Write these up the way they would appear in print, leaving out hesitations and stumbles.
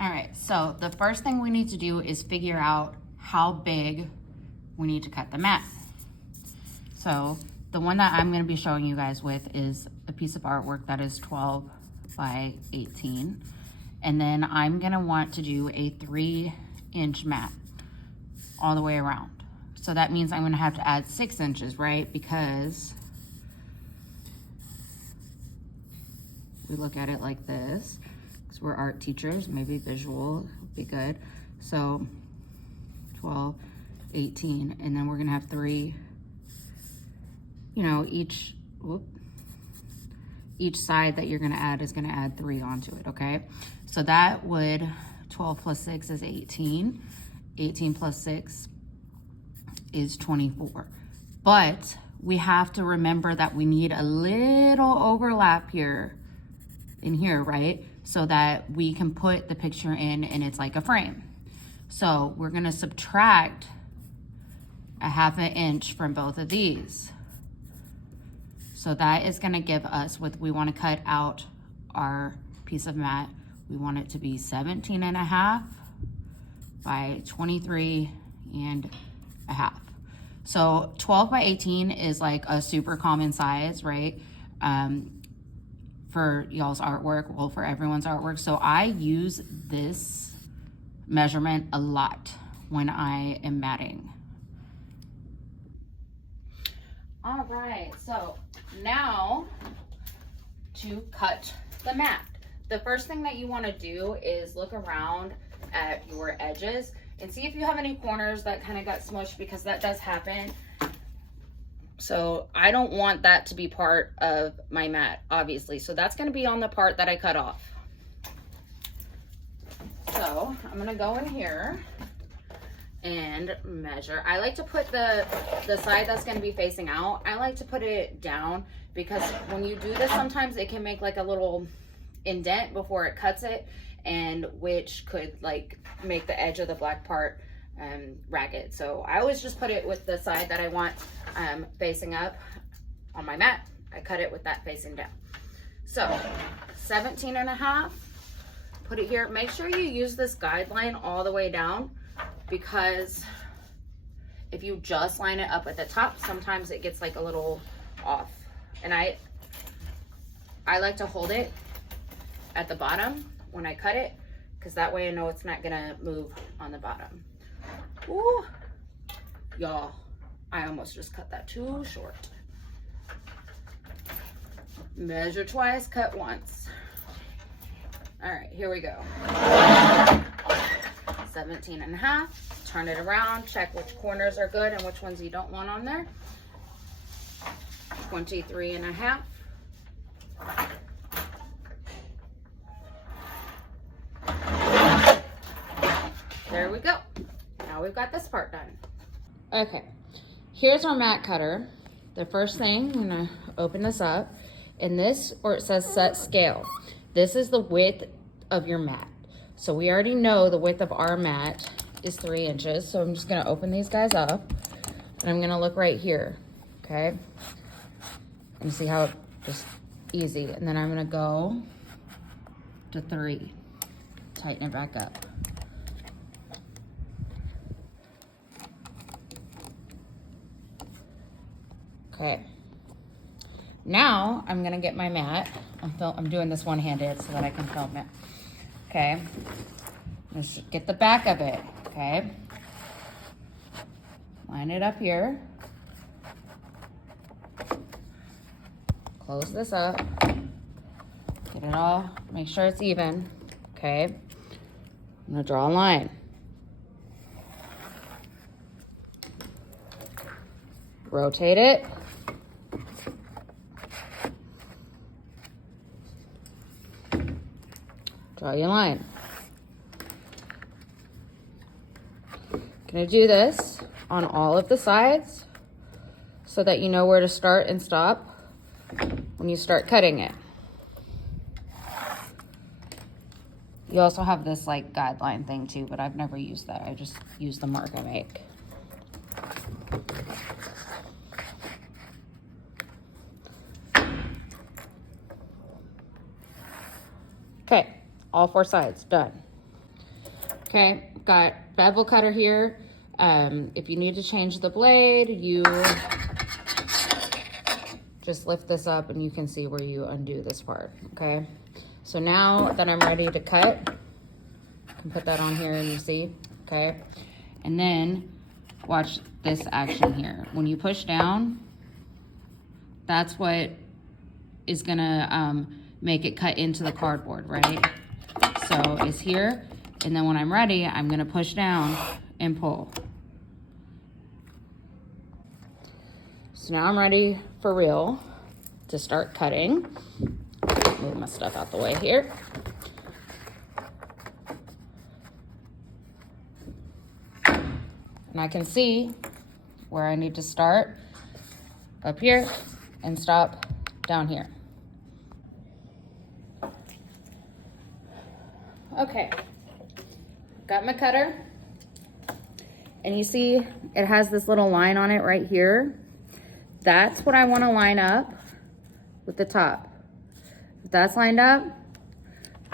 All right, so the first thing we need to do is figure out how big we need to cut the mat. So the one that I'm gonna be showing you guys with is a piece of artwork that is 12 by 18. And then I'm gonna want to do a 3-inch mat all the way around. So that means I'm gonna have to add 6 inches, right? Because we look at it like this, because we're art teachers, maybe visual would be good. So 12, 18, and then we're gonna have 3, you know, each side that you're gonna add is gonna add 3 onto it, okay? So that would, 12 plus 6 is 18. 18 plus 6 is 24. But we have to remember that we need a little overlap here in here, right? So that we can put the picture in and it's like a frame. So we're gonna subtract a 1/2 inch from both of these. So that is gonna give us what we wanna cut out our piece of mat. We want it to be 17.5 by 23.5. So 12 by 18 is like a super common size, right? For y'all's artwork, well, for everyone's artwork. So I use this measurement a lot when I am matting. All right, so now to cut the mat. The first thing that you want to do is look around at your edges and see if you have any corners that kind of got smushed, because that does happen. So I don't want that to be part of my mat, obviously. So that's going to be on the part that I cut off. So I'm going to go in here and measure. I like to put the side that's going to be facing out, I like to put it down, because when you do this, sometimes it can make like a little indent before it cuts it, and which could like make the edge of the black part ragged. So I always just put it with the side that I want facing up on my mat. I cut it with that facing down. So 17.5, put it here. Make sure you use this guideline all the way down, because if you just line it up at the top, sometimes it gets like a little off. And I like to hold it at the bottom when I cut it, because that way I know it's not gonna move on the bottom. Ooh, y'all, I almost just cut that too short. Measure twice, cut once. All right, here we go. 17.5, turn it around, check which corners are good and which ones you don't want on there. 23.5. There we go. Now we've got this part done. Okay, here's our mat cutter. The first thing, I'm gonna open this up, and this, where it says set scale, this is the width of your mat. So we already know the width of our mat is 3 inches. So I'm just gonna open these guys up, and I'm gonna look right here, okay? And see how it just easy. And then I'm gonna go to 3, tighten it back up. Okay, now I'm gonna get my mat. I'm doing this one-handed so that I can film it. Okay, let's get the back of it, okay? Line it up here. Close this up. Get it all, make sure it's even, okay? I'm gonna draw a line. Rotate it. Draw your line. Gonna do this on all of the sides so that you know where to start and stop when you start cutting it. You also have this like guideline thing too, but I've never used that. I just use the mark I make. Okay, all 4 sides done. Okay, got bevel cutter here. If you need to change the blade, you just lift this up and you can see where you undo this part, okay? So now that I'm ready to cut, I can put that on here and you see, okay? And then watch this action here. When you push down, that's what is gonna make it cut into the cardboard, right? So it's here, and then when I'm ready, I'm gonna push down and pull. So now I'm ready for real to start cutting. Move my stuff out the way here. And I can see where I need to start up here and stop down here. Okay, got my cutter. And you see it has this little line on it right here. That's what I want to line up with the top. If that's lined up,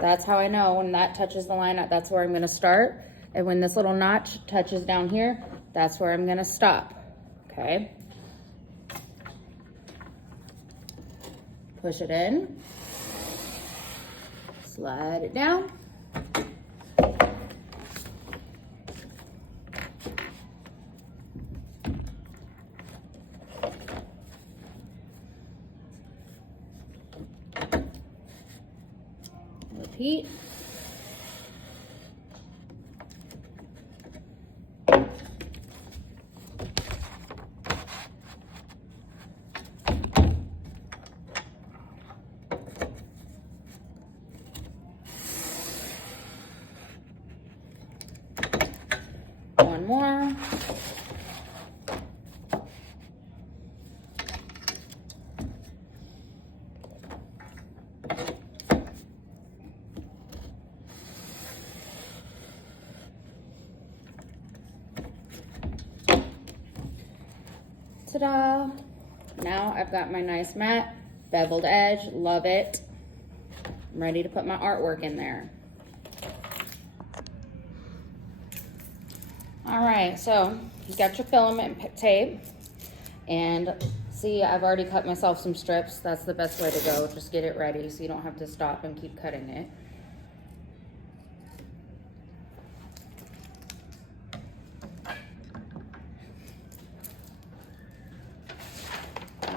that's how I know when that touches the line up, that's where I'm going to start. And when this little notch touches down here, that's where I'm going to stop. Okay. Push it in. Slide it down. Repeat. One more. Ta-da! Now I've got my nice mat, beveled edge, love it. I'm ready to put my artwork in there. All right, so you got your filament tape, and see, I've already cut myself some strips. That's the best way to go. Just get it ready so you don't have to stop and keep cutting it.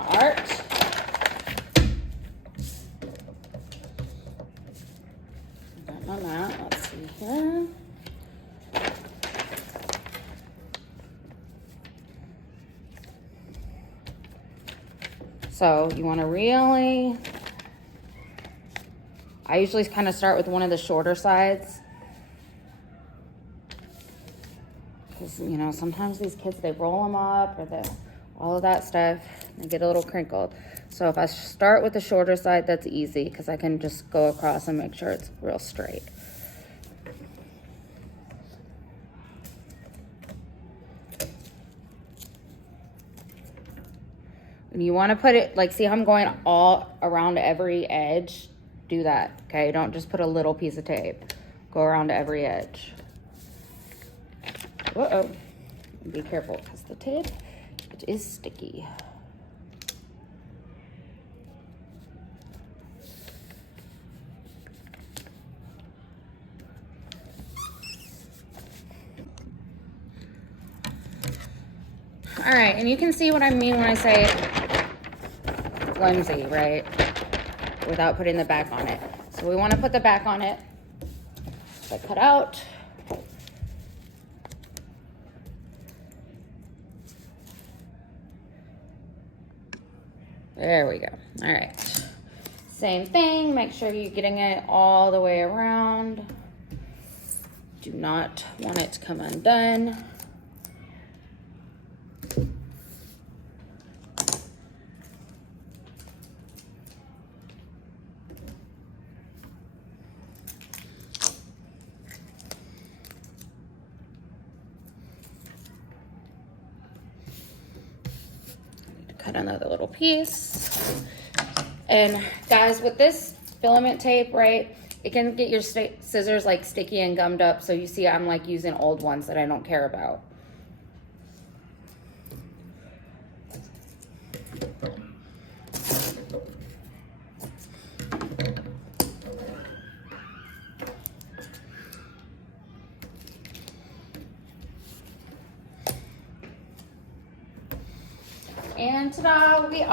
Art. Got my mat. Let's see here. So you want to really, I usually kind of start with one of the shorter sides. Because, you know, sometimes these kids, they roll them up or all of that stuff, they get a little crinkled. So if I start with the shorter side, that's easy because I can just go across and make sure it's real straight. And you want to put it, like, see how I'm going all around every edge? Do that, okay? Don't just put a little piece of tape. Go around every edge. Uh-oh. Be careful because the tape, it is sticky. All right, and you can see what I mean when I say flimsy, right? Without putting the back on it. So we want to put the back on it. So I cut out. There we go. All right. Same thing. Make sure you're getting it all the way around. Do not want it to come undone. Cut another little piece. And guys, with this filament tape, right, it can get your scissors like sticky and gummed up. So you see I'm like using old ones that I don't care about. And ta-da, we are